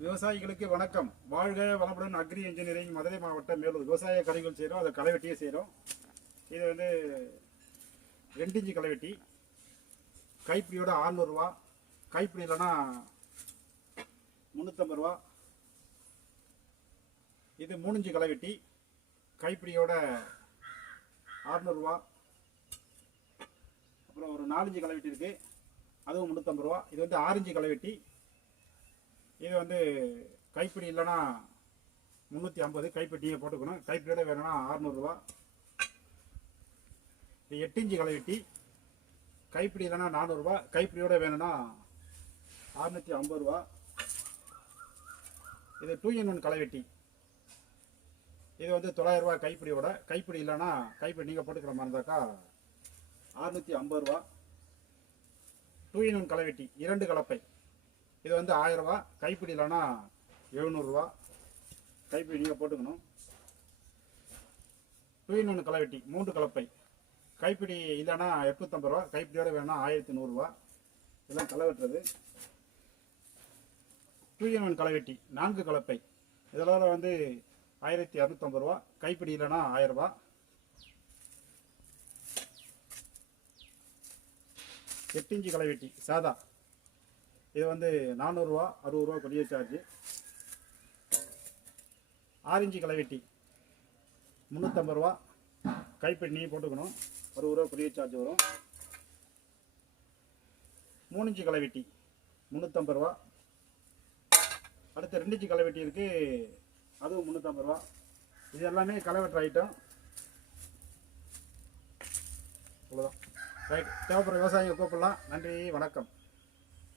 விவசாயிகளுக்கு வணக்கம். வாழ்க வளமுடன். அக்ரி இன்ஜினியரிங் மதுரை மாவட்டம் மேலூர் விவசாய கருவிகள் செய்கிறோம். அதை களைவெட்டியே செய்கிறோம். இது வந்து 2 இன்ச்சு களைவெட்டி. கைப்பிடியோட 600 ரூபா, கைப்பிடி இல்லைன்னா 350 ரூபா. இது 3 இன்ச்சு களைவெட்டி, கைப்பிடியோட 600 ரூபா. அப்புறம் ஒரு 4 இன்ச்சு களைவெட்டி இருக்குது, அதுவும் 350 ரூபா. இது வந்து 6 இன்ச்சு களைவெட்டி. இது வந்து கைப்பிடி இல்லைன்னா 350, கைப்பிடியை போட்டுக்கணும். கைப்பிடியோட வேணும்னா 600 ரூபா. இது 8 இன்ச்சு களைவெட்டி, கைப்பிடி இல்லைன்னா 400 ரூபா, கைப்பிடியோட வேணும்னா 650 ரூபா. இது 2-in-1 களைவெட்டி. இது வந்து 900 ரூபா கைப்பிடியோட. கைப்பிடி இல்லைன்னா கைப்பிடி நீங்கள் போட்டுக்கிற மாதிரி இருந்தாக்கா 650 ரூபா. 2-in-1 களைவெட்டி, 2 கலப்பை. இது வந்து 1000 ரூபா, கைப்பிடி இல்லைன்னா 700 ரூபா. கைப்பிடி நீங்கள் போட்டுக்கணும். 2-in-1 களைவெட்டி, 3 கலப்பை. கைப்பிடி இல்லைன்னா 850 ரூபா, கைப்பிடியோட வேணும்னா 1100 ரூபா. இதெல்லாம் களை வெட்டுறது. 2-in-1 களைவெட்டி, 4 கலப்பை. இதெல்லாம் வந்து 1250 ரூபா, கைப்பிடி இல்லைன்னா 1000 ரூபா. 8 இன்ச்சு களைவெட்டி சாதா, இது வந்து 400 ரூபா, 60 ரூபா கொரியர் சார்ஜ். 6 இன்ச்சு களைவெட்டி 350 ரூபா, கைப்பிடி நீ போட்டுக்கணும், 60 ரூபா கொரியர் சார்ஜ் வரும். 3 இன்ச்சு களைவெட்டி 350 ரூபா. அடுத்து 2 இன்ச்சு களைவெட்டி இருக்குது, அதுவும் 350 ரூபா. இது எல்லாமே களை வெட்டுற ஐட்டம். அவ்வளோதான். ரைட். தேவைப்படுற விவசாயிகள் கூப்பிடலாம். நன்றி, வணக்கம்.